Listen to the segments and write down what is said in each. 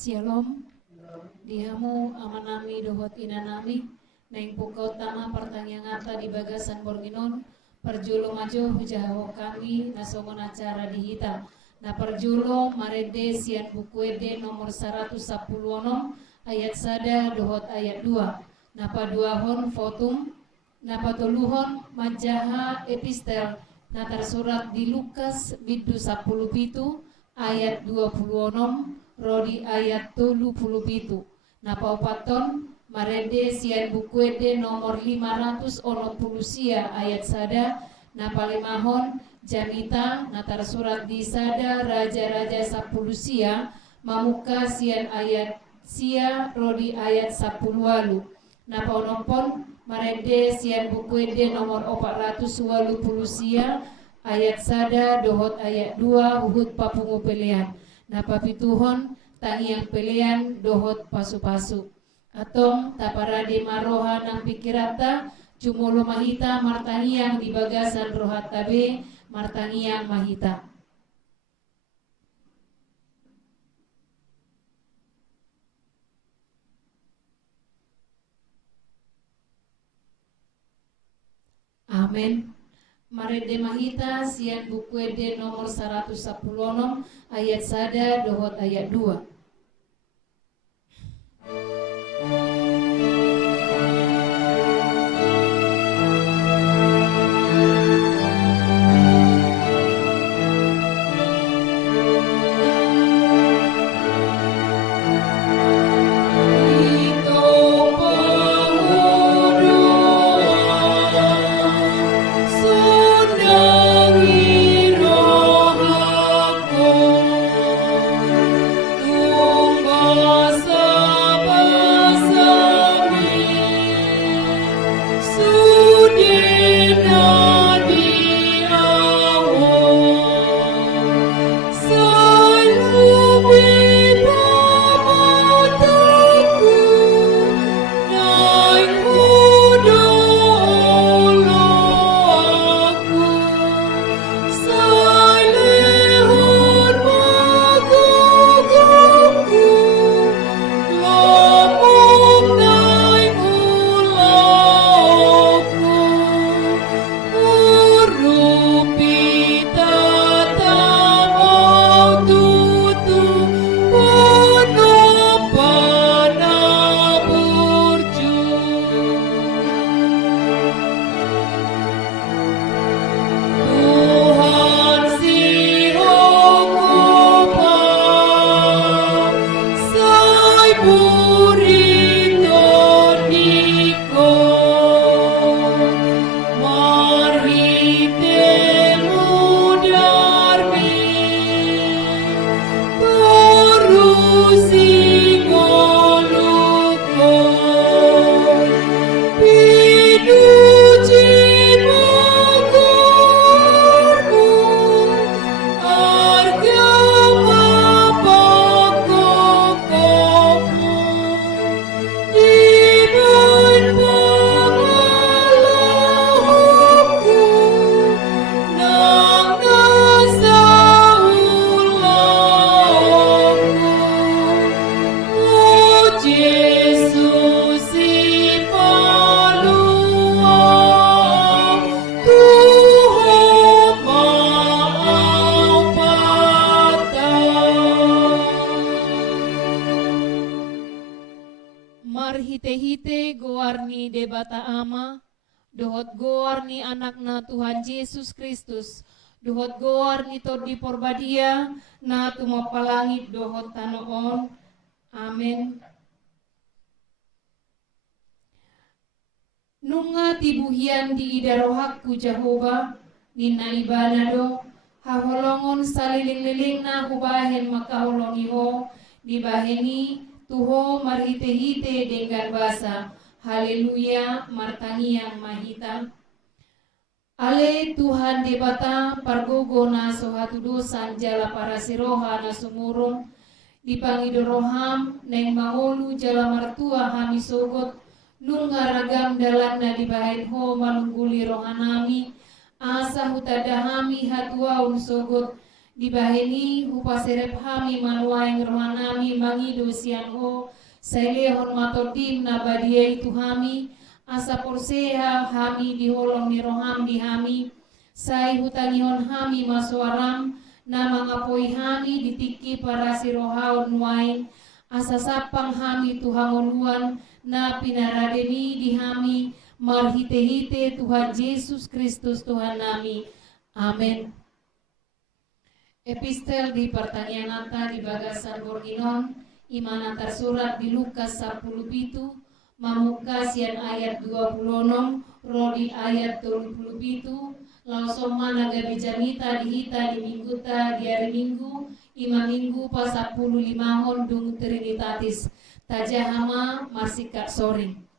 Shalom, dihamu amanami dohot inanami, neng pukau tama pertanyaan di bagasan borginon, perjulo majo hujaho kami nasongon acara dihita. Na perjulo marede sian bukuede nomor 110 ayat sada dohot ayat 2. Napa duahon fotum, napa toluhon majaha epistel, natar surat di Lukas bidu 10 pitu ayat 26 rodi ayat 30 pitu. Napa opaton marede sian bukuede nomor 500 sia ayat sada. Napa limahon jamita natar surat di sada raja-raja 10 sia mamuka sian ayat sia rodi ayat 10 walu. Napa onompon marede sian bukuede nomor 480 sia ayat sada dohot ayat 2 uhut papungu pelean. Napa pituhon tangiang pelean dohot pasu-pasu. Atong taparade maroha nang pikirata cumulo mahita martangiang di bagasan rohat tabe martangiang mahita. Amin. Marede mahita sian bukuede nomor 110 ayat sada dohot ayat 2. Marhite-hite goarni debata ama, dohot goarni anakna Tuhan Yesus Kristus, dohot goarni todi porbadia, na tumapalangit dohot tanoon. Amin. Nunga tibuhian di idarohakku Jehovah, nina ibanado, haholongon saliling-liling na hubahen makaholongiho, dibaheni Tuho marhite-hite dengan basa. Haleluya martangiang mahita. Ale Tuhan debata pargogo na sohatu dosan jala para siroha na sumurong. Dipangidoroham neng maolu jala martua hami sogot. Nunga ragam dalan na dibahen ho manungguli rohanami. Asa hutadahami hatuaun sogot. Dibaheni hupaserep hami manuaing rohanami mangidu sian o sailehon matodim nabadia itu hami asa porseha hami diholong ni roham di hami sai hutanihon hami masuaram nama ngapoi hami ditiki para sirohaon nuain asa sapang hami tuhangoluan na pinaradeni di hami marhite-hite Tuhan Yesus Kristus Tuhan nami. Amin. Epistel di pertanyaan di bagasan borginon iman antar surat di Lukas 10 pitu mamuka sian ayat 26 rodi ayat 30 pitu langsung mana gabi jamita dihita di mingguta di hari minggu ima minggu pas 10 limahon dung trinitatis tajahama marsika soring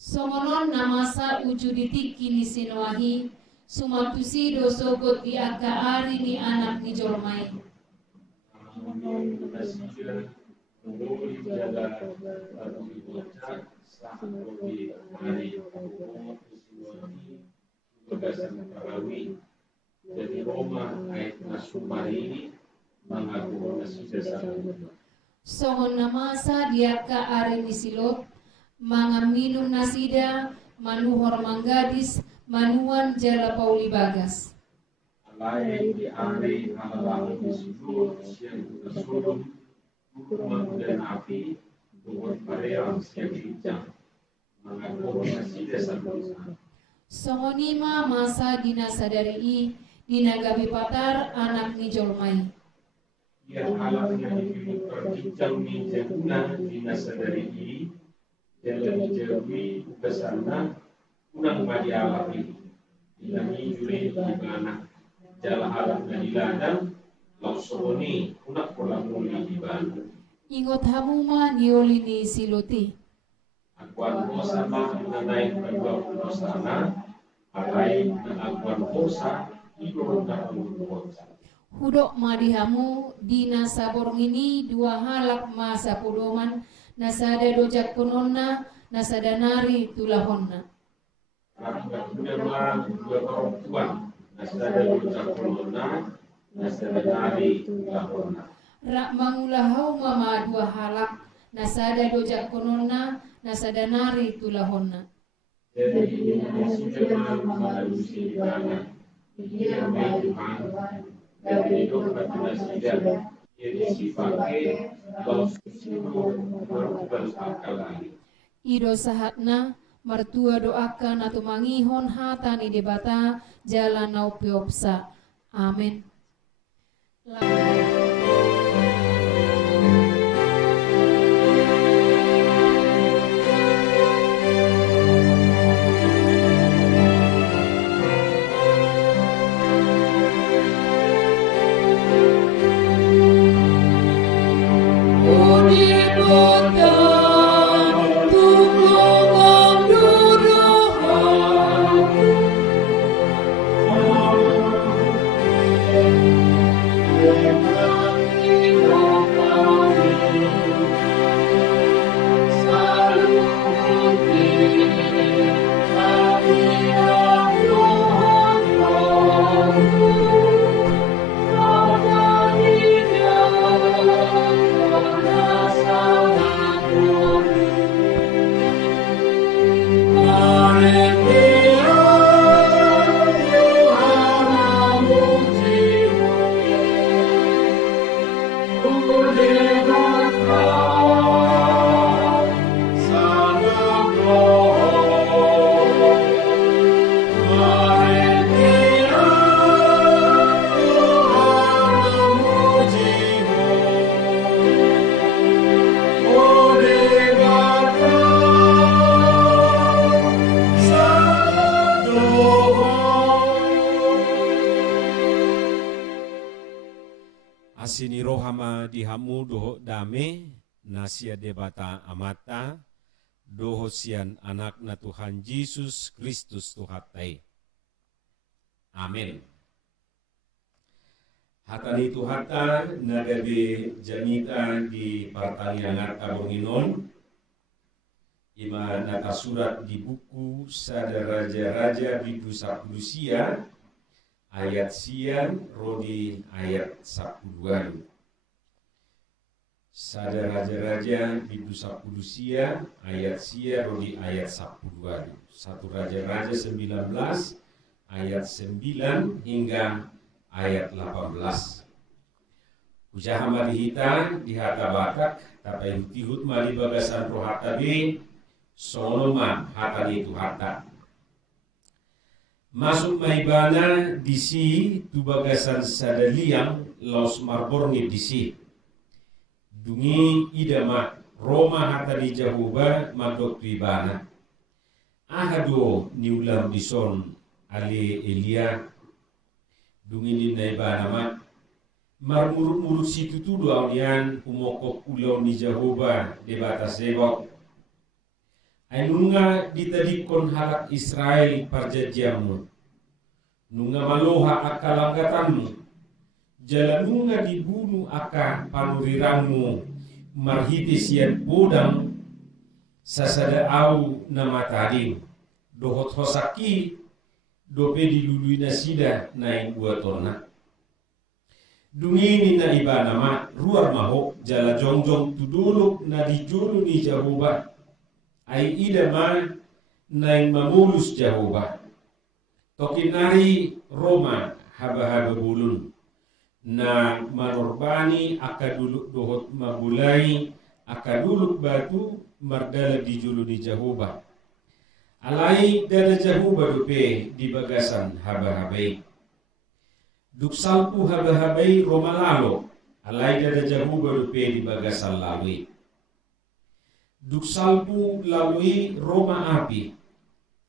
somonon namasa ujuditik kini sinoahi sumatusi dosogot di aka ari ni anak ni jormai Menguji jaga batu bocah saat di hari Tuhan bagasan Parawi dari Roma ayat nasumari mengaku nasi dasar. Songon namasa diaka ari ni silot mangaminum nasida manuhor manggadis manuan jala pauli bagas. Alai di hari halalang di sudut siang kesulum kurma dan api buat pareang siang hijau mengaku nasi dasar. Songonima masa dina sadari dina gabi patar anak ni jolmai. Ia halangnya dipilih perbincang di jaguna dina sadari jalan jauhi kesana unang badi alapi dinami juri di mana jalan alam dan diladang lausoni unak pola muli di banu Ingot hamuma nioli ni siloti. akuan posa mah mengenai kedua sana alai dan akuan posa ibu tak posa Hudok madihamu dina saborng ini dua halak masa pudoman nasada dojak kunonna nasada nari tulahonna. Rakyat udahlah dua perempuan nasada dojak kunonna nasada nari tulahonna. Rak mangulahau mama dua halak nasada dojak kunonna nasada nari tulahonna. Jadi ini sudah mengalusi tanah dia baik Tuhan dari doa tunasidah jadi sifatnya laus simbol berubah akal lagi. Ido sahatna mertua doakan atau mangihon hatani debata jalan nau piopsa. Amin. Asini rohama dihamu doho dame nasia debata amata doho sian anak na Tuhan Yesus Kristus Tuhatai. Amin. Hatani Tuhata nagabe janita di pertanyaan kabonginon ima nata surat di buku Sada Raja-Raja Bidu Saplusia ayat sian rodi ayat 10. Sada raja-raja bidu 10 sia ayat sia rodi ayat 10. Satu raja-raja 19 ayat 9 hingga ayat 18. Ujaha malihita di hata batak tapai hutihut mali bagasan roh hata be sonoma hata itu hata. Masuk maibana disi tu bagasan sadaliang laos marbornge disi. Dungi idama Roma hata di Jahuba madok ibana. Ahado niulam dison ale Elia. Dungi ni naibana ma marmurut-murut situ tu doaunian umokok ulau ni Jahuba di batas sebok. Ainunga ditadikon halak Israel parjajiamu. Nunga maloha akalanggatanmu. Jalanunga dibunuh aka panuriranmu marhiti sian podang sasada au nama taring dohot hosaki dope dilului nasida naing buatona dungini na iba nama ruar maho jala jongjong tuduluk na dijulu ni Jahoba ai ida ma naing mamulus Jahoba tokinari Roma haba-haba bulun na manorbani akaduluk dohot mabulai akaduluk batu mardala dijulu di Jahoba alai dada Jahoba dupe di bagasan haba-habai duk salpu haba-habai Roma lalo alai dada Jahoba dupe di bagasan lalui duk salpu lalui Roma api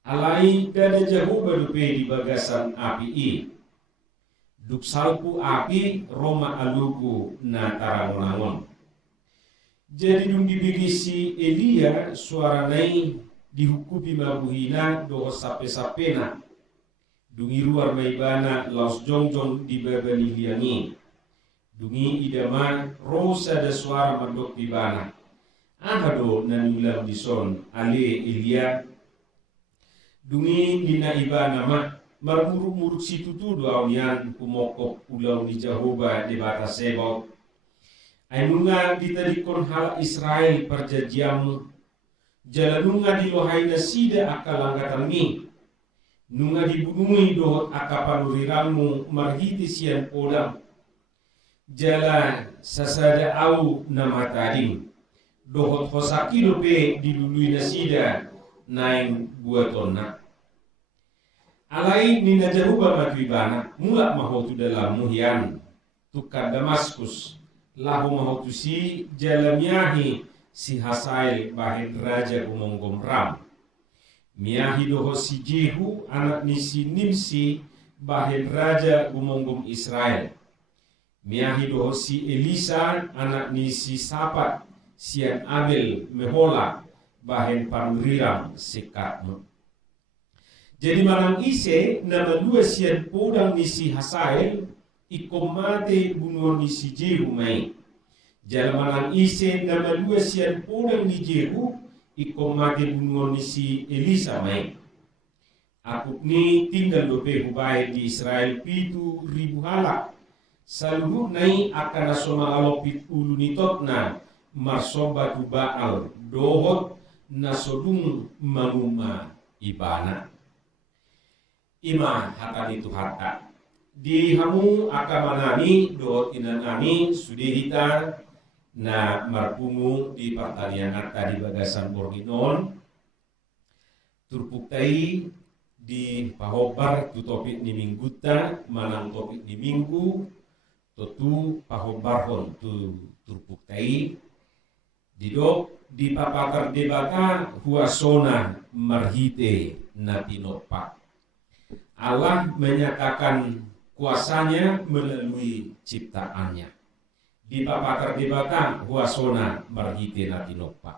alai dada Jahoba dupe di bagasan api i duk salpu api Roma aluku na tarangonangon. Jadi dung dibigisi Elia suara nai dihukupi mabuhina doho sape-sapena. Dungi ruar maibana laos jongjong di babani liangi. Dungi idama rosa da suara mandok dibana. Ahado nanulam dison ale Elia. Dungi dina ibana ma marmuruk-muruk situ tu doaunian kumokok ulau ni Jahoba di batas sebok. Ainunga ditadikon hal Israel perjanjiamu. Jalanunga dilohaina sida akalangkatan mi. Nunga dibunui dohot akapanuriranmu marhiti sian podam. Jala sasada au nama taring. Dohot hosaki dope dilului nasida naing buatonna. Alai nina Jahoba matwibana mula mahotu dalam muhian tukar Damaskus lahu mahotu si jalamiahi si Hasael bahin raja gumonggom Ram miahi doho si Jehu anak ni si Nimsi bahin raja gumonggom Israel miahi doho si Elisa anak ni si Sapat sian Abel Mehola bahin panuriram sikatmu. Jadi manang ise nama dua sian podang ni si Hasael ikomate bunuh ni si Jehu mai. Jala manang ise nama dua sian podang ni Jehu ikomate bunuh ni si Elisa mai. Aku ni tinggal dope hubai di Israel 7.000 halak. Saluruh nai akan asoma alopit ulu nitotna marsoba tu Baal dohot nasodung manguma ibana. Ima hakan itu harta di hamu akamanami dohot inanami sudihita na marpungu di pertanian atta di bagasan Borginon turpuktai di pahobar tu topik ni mingguta manang topik ni minggu tu pahobarhon tu turpuktai didok di papakar debata huasona marhite na tinopak. Allah menyatakan kuasanya melalui ciptaannya. Di papakar debata huasona marhite natinopa.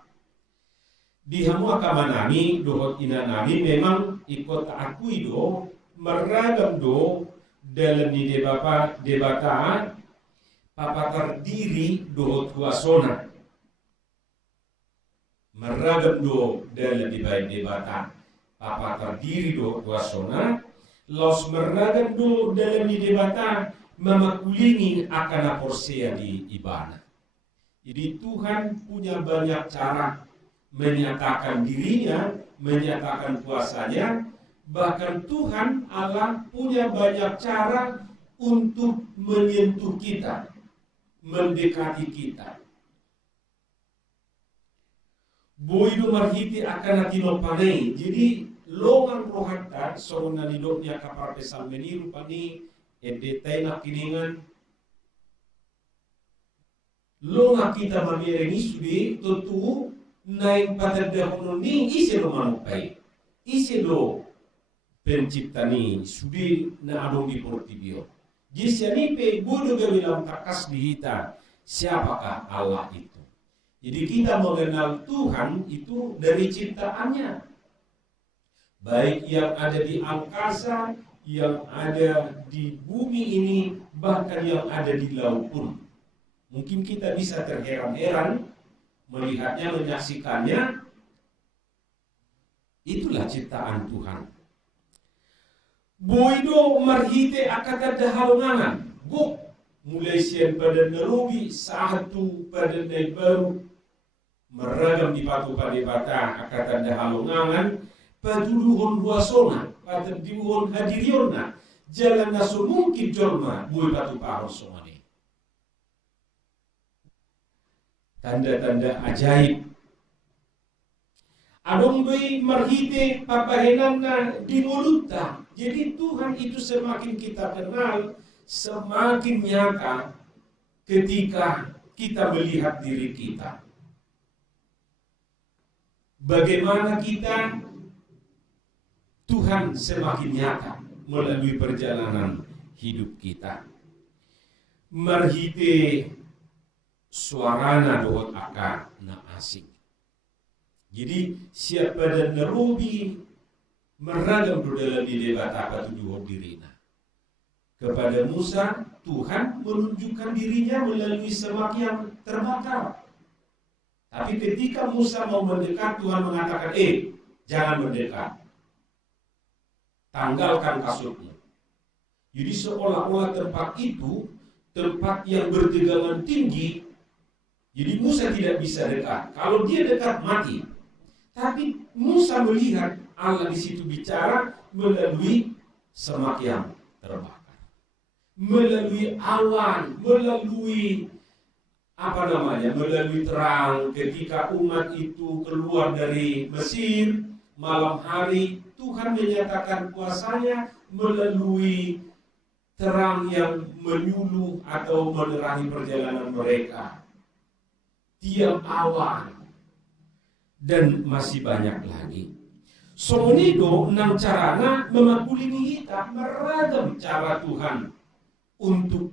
Di hamu akamanami dohot inanami memang ikut akui do meragam do dalam ni debata papakar diri dohot huasona meragam do dalam di baik debata papakar diri dohot huasona Los meragam do dalam di debata memakulingi akan aporsea di ibana. Jadi Tuhan punya banyak cara menyatakan dirinya, menyatakan kuasanya. Bahkan Tuhan Allah punya banyak cara untuk menyentuh kita, mendekati kita. Boido marhiti akan atino panei. Jadi longan rohata sorona niloknya kapar pesal meniru pani edetai nak kiningan longa kita mamereni sudi tentu naik pada dahulu ni isi lo manupai isi lo pencipta ni sudi na adong di portibio jisiani pe bodo gawilang takas di hita siapakah Allah itu. Jadi kita mengenal Tuhan itu dari ciptaannya, baik yang ada di angkasa, yang ada di bumi ini, bahkan yang ada di laut pun. Mungkin kita bisa terheran-heran melihatnya, menyaksikannya. Itulah ciptaan Tuhan. Boido marhite akata dahalongangan. Guk mulai sian pada nerubi satu pada naik baru meragam di patu pada bata akata dahalongangan paduluhon huasona pada diuhon hadiriona jalan naso mungkin jolma bui patu pahon somane. Tanda-tanda ajaib. Adong bui marhite papahenana di mulutnya. Jadi Tuhan itu semakin kita kenal, semakin nyata ketika kita melihat diri kita. Bagaimana kita, Tuhan semakin nyata melalui perjalanan hidup kita. Marhite suarana dohot akar na asing. Jadi siapa dan nerubi meragam dalam di debat apa tujuh dirina. Kepada Musa, Tuhan menunjukkan dirinya melalui semak yang terbakar. Tapi ketika Musa mau mendekat, Tuhan mengatakan, jangan mendekat. Tanggalkan kasutmu. Jadi seolah-olah tempat itu, tempat yang bertegangan tinggi, jadi Musa tidak bisa dekat. Kalau dia dekat, mati. Tapi Musa melihat Allah di situ bicara melalui semak yang terbakar, melalui awan, melalui melalui terang. Ketika umat itu keluar dari Mesir malam hari, Tuhan menyatakan kuasanya melalui terang yang menyuluh atau menerangi perjalanan mereka. Tiang awan dan masih banyak lagi. Somonido nang carana memakulingi kita meragam cara Tuhan untuk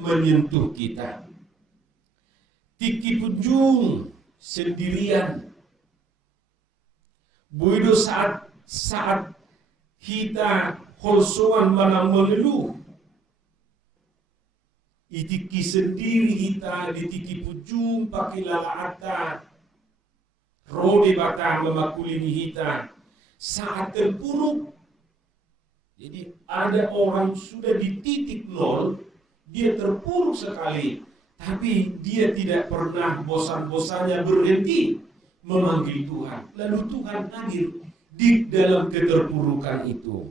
menyentuh kita. Tiki punjung sendirian. Boido saat kita holsoan manang mengeluh. Itiki sendiri kita ditiki punjung pakai lalaata. Rode bata memakulingi kita saat terpuruk. Jadi ada orang sudah di titik nol, dia terpuruk sekali, tapi dia tidak pernah bosan-bosannya berhenti memanggil Tuhan. Lalu Tuhan hadir di dalam keterpurukan itu.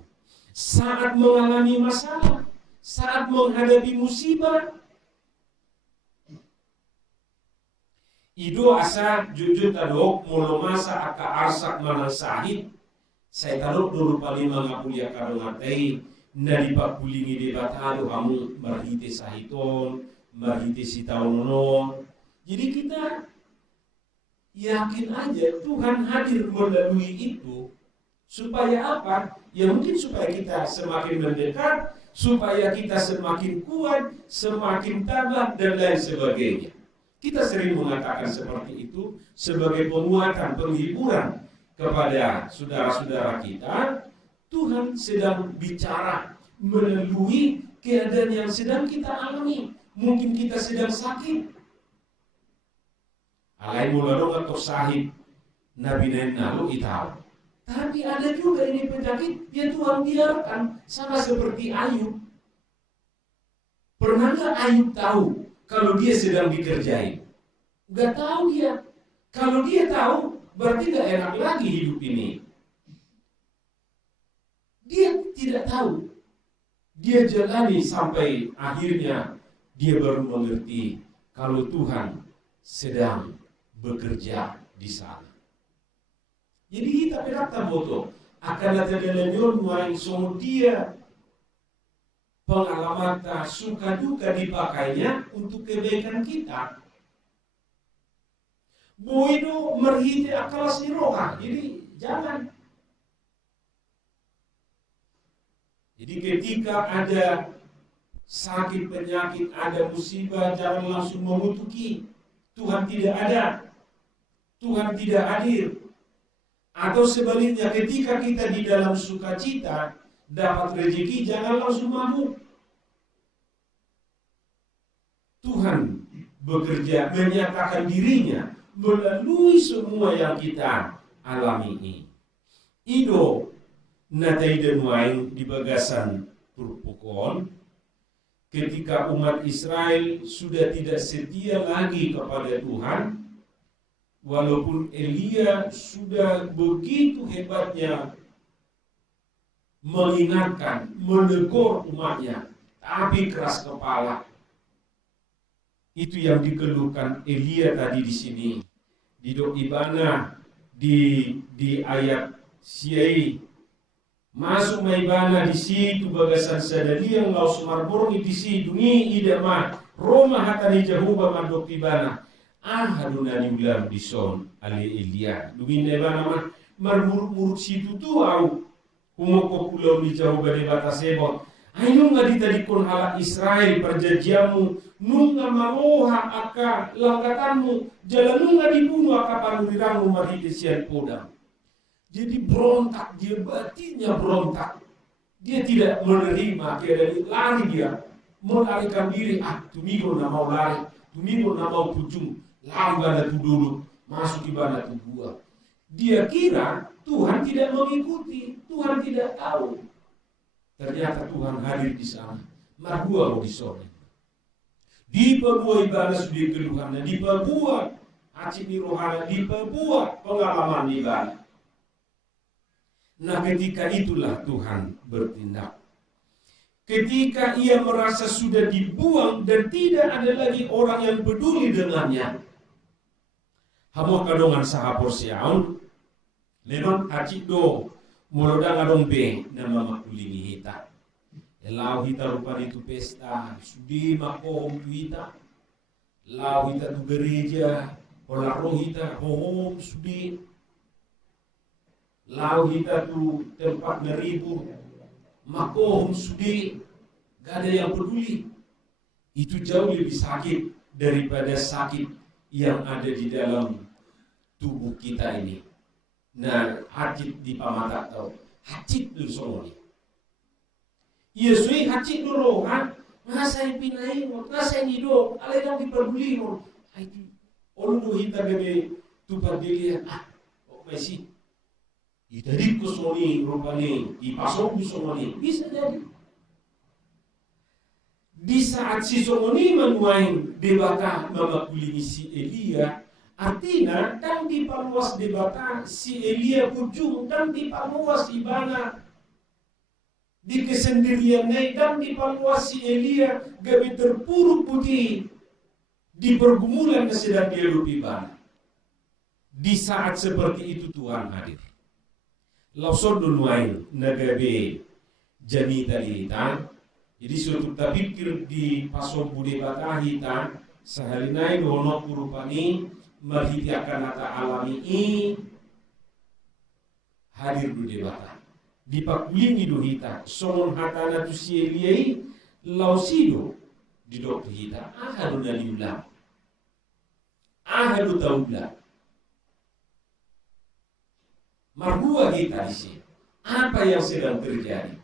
Saat mengalami masalah, saat menghadapi musibah, ido asa jujur tadok molo masa aka arsak manang sahid saya tadok dulu paling mengapulia kadongatai na dipakulingi debatado kamu marhite sahiton marhite sitaunonon. Jadi kita yakin aja Tuhan hadir melalui itu. Supaya apa? Ya mungkin supaya kita semakin mendekat, supaya kita semakin kuat, semakin tabah dan lain sebagainya. Kita sering mengatakan seperti itu sebagai penguatan, penghiburan kepada saudara-saudara kita. Tuhan sedang bicara melalui keadaan yang sedang kita alami. Mungkin kita sedang sakit. Alai muladong atau sahib Nabi Nabi itaw. Tapi ada juga ini penyakit, ya Tuhan biarkan, sama seperti Ayub. Pernah nggak Ayub tahu kalau dia sedang dikerjain? Nggak tahu dia. Kalau dia tahu, berarti nggak enak lagi hidup ini. Dia tidak tahu. Dia jalani sampai akhirnya dia baru mengerti kalau Tuhan sedang bekerja di sana. Jadi kita berkata boto akan datang yang semua dia pengalaman suka duka dipakainya untuk kebaikan kita. Boido merhiti akalas di roha, jadi jangan. Jadi ketika ada sakit penyakit, ada musibah, jangan langsung mengutuki Tuhan tidak ada, Tuhan tidak hadir. Atau sebaliknya, ketika kita di dalam sukacita dapat rezeki, jangan langsung mabuk. Tuhan bekerja menyatakan dirinya melalui semua yang kita alami ini. Ido natai denuain di bagasan Purpukon, ketika umat Israel sudah tidak setia lagi kepada Tuhan, walaupun Elia sudah begitu hebatnya mengingatkan, menegur umatnya, tapi keras kepala. Itu yang dikeluhkan Elia tadi di sini. Di doibana di ayat siai masuk maibana di situ bagasan sadaliang lau sumarborni di situ dungi idama Roma hatani jahuba mandokibana. Haduna diulang di son ale Elia dugin nebana mah marmuruk situ tu au humoko pulau di jauh dari batas sebot ayo nggak ditadikon halak Israel perjanjianmu nunga mamoha aka langkatanmu jalan nunga dibunuh aka panuriramu marhite sian podang. Jadi berontak dia, batinnya berontak, dia tidak menerima keadaan, lari dia melarikan diri. Tumigo na mau lari, tumigo na mau pucung lambana tu dulu, masuk di bana tu gua. Dia kira Tuhan tidak mengikuti, Tuhan tidak tahu. Ternyata Tuhan hadir di sana. Margua mau disore. Di Papua ibana sudi keluhannya, di Papua acik di rohana, di Papua pengalaman ibana. Nah ketika itulah Tuhan bertindak. Ketika ia merasa sudah dibuang dan tidak ada lagi orang yang peduli dengannya. Hamo kadongan sahapor siaun, memang acik do molodang adong be nama makulingi hita. Elau hita rupa itu pesta, sudi makom hita. Lau hita tu gereja, olaro hita hom sudi. Lau hita tu tempat ngeribu, makom sudi, gak ada yang peduli. Itu jauh lebih sakit daripada sakit yang ada di dalam tubuh kita ini. Nah, hacit di pamata tau, hacit dulu semua ni. Yesui hacit dulu kan, ngasai pinain, ngasai nido, alai dong diperduli mo. Itu, orang hita gede tupat dilihat, masih. Itadi ko soni rupani, ipasok ko soni, bisa jadi. Di saat si soni menuain debata memakulingi si Elia, artinya dan dipaluas debata si Elia ujung dan dipaluas ibana di kesendiriannya dan dipaluas si Elia gabi terpuruk putih di pergumulan yang sedang dia hidup ibana. Di saat seperti itu Tuhan hadir. Lausor dunuain nagabe jani talita. Jadi suatu tapikir di pasok bude batahita sahalinai dono kurupani marhiti akan nata alami i hadir bude bata. Di pakulingi dohita somon hatana tu sieliai lausido di dok hita ahadu naliulah ahadu taulah. Margua kita di sini. Apa yang sedang terjadi?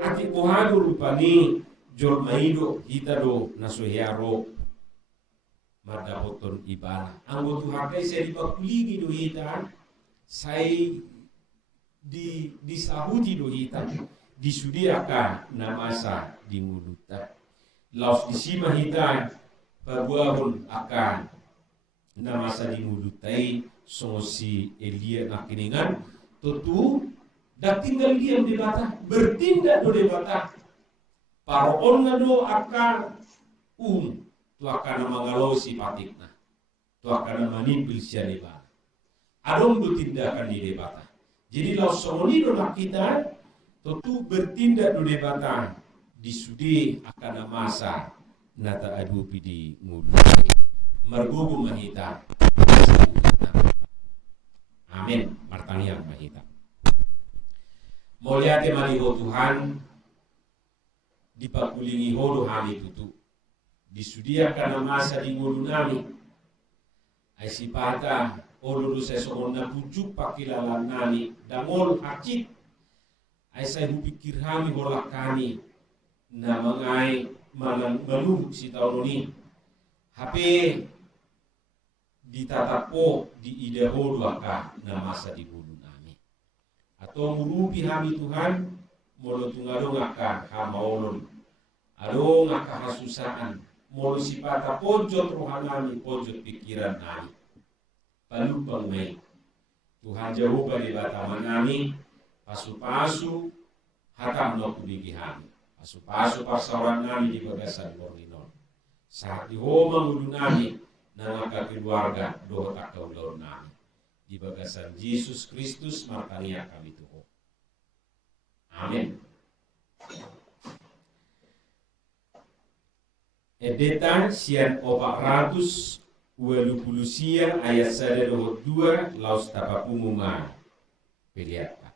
Ati pohado rupani jor maido kita do nasohiaro mardapoton ibana. Anggo tu hakai saya dipakuligi do hita. Saya disahuti do hita disudiaka na masa di nguluta laus disima hita pabuahun akan na masa di ngulutai songosi Elia nakiningan tutu dak tinggal diam di bata bertindak do di bata paroon na do akan tu akan mangalau sipatikna tu akan manimpil sia di bata adong do tindakan di debata. Jadi lau songoni do kita tentu bertindak do debata disudi akan masa nata adupi di ngulu mergugu mahita. Amin. Martangiang mahita. Moliate maliho Tuhan dipakulingi hodo hali tutu disudi akan masa di ngulu nami ai sipata olulu sesona pujuk pakilalan nani dangol hakit ai sai pikir kami hola kami na mangai malu si tahun ini HP ditatapo di ide hodo aka na masa di bulu nami atau murupi kami Tuhan molo tungalo ngaka hamaolon ado ngaka hasusahan molo sipata pojot rohanami pojot pikiran nami palupang may Tuhan jauh bali bata manami pasu-pasu hakam no kubigi kami pasu-pasu parsawan nami di bagasan Borninon saat di homa ngulu nami na keluarga doa takau daun nami di bagasan Yesus Kristus martania kami tuho. Amin. Edeta sian 400 Uelupulusia ayat 1 2 laus tapapumuma peliata.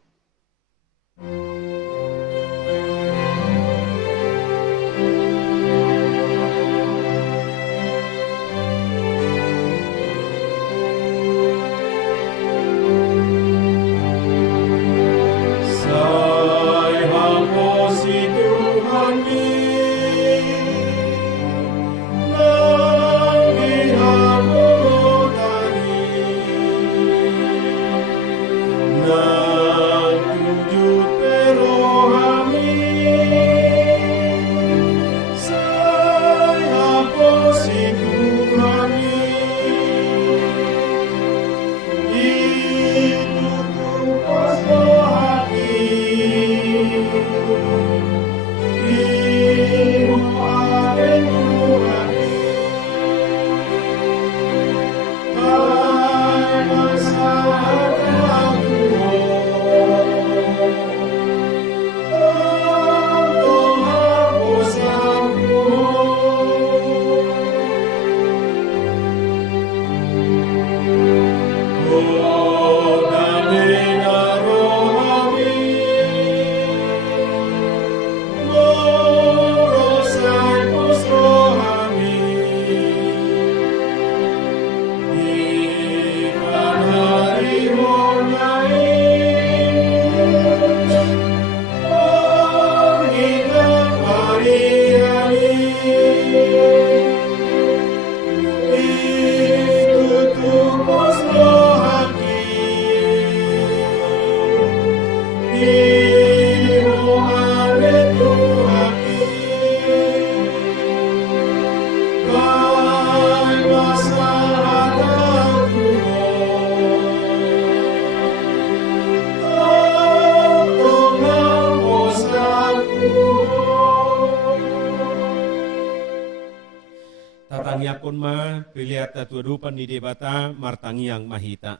Tatangiyakon ma piliata tuadupan di debata martangiang mahita.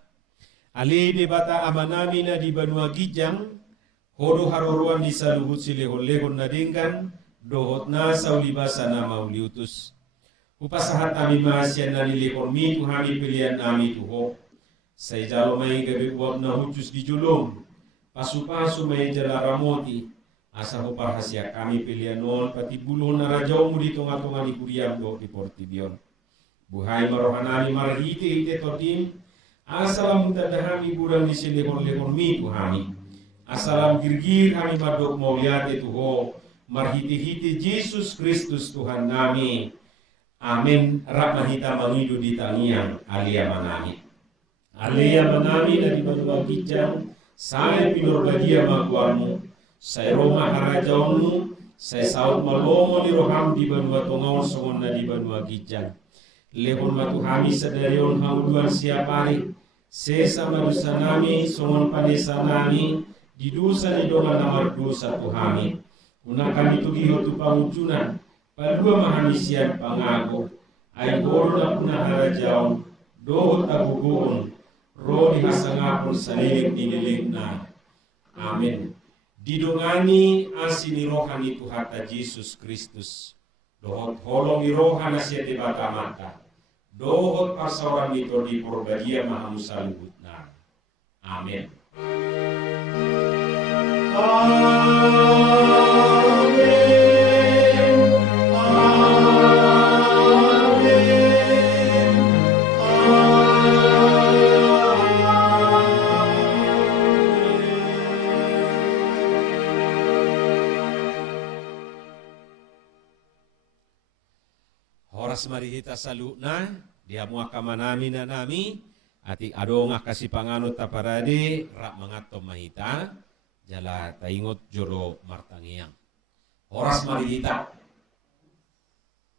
Ali debata amanami na di Banua Gijang, hodo haroruan di saluhut silehon-lehon na dingkan, dohot na saulibasa na mauliutus. Upasahat amin masyan na nilehon mi tuhami pilihan nami tuho. Say jalo may gabi uwag na hutus di julong, pasu-pasu may jalaramoti. Asa ho parhasya kami pilihan noon pati buluh na rajaw mo dito nga tunga ni Kuriam do di Portibion. Buhay marohanami marhiti-hiti totim, asalam tadahami burang di silehon-lehon mi tuhami. Asalam girgir kami madok mauliate tuho, marhiti-hiti Yesus Kristus Tuhan nami. Amin. Rap mahita mangidu di tangiang alia manami. Alia manami dari Banua Gijang, Sai pinurbadia maguarmu, sai Roma harajaunmu, sai saut malomo ni roham di banua tongau songon na di banua gijang. Lehon matu hami sadarion hamuduan siapari, sesa madusa nami songon panesa nami, di dosa di dongan namar dosa tuhami. Una kami tugiho tu pangucunan, padua mahanisian pangago, ay goro na puna harajaun, dohot agugoon, roh dihasangapon sa lilik na. Amin. Didongani asini rohani Tuhata Yesus Kristus. Dohot holong rohana siya di bata mata. Dohot pasawaran ito di porbadia mahamusa lubutna. Amin. Horas marihita saluna, dia muaka manami na nami, ati ado nga kasi panganot taparade, rak mangato mahita, jala taingot joro martangiang. Horas marihita.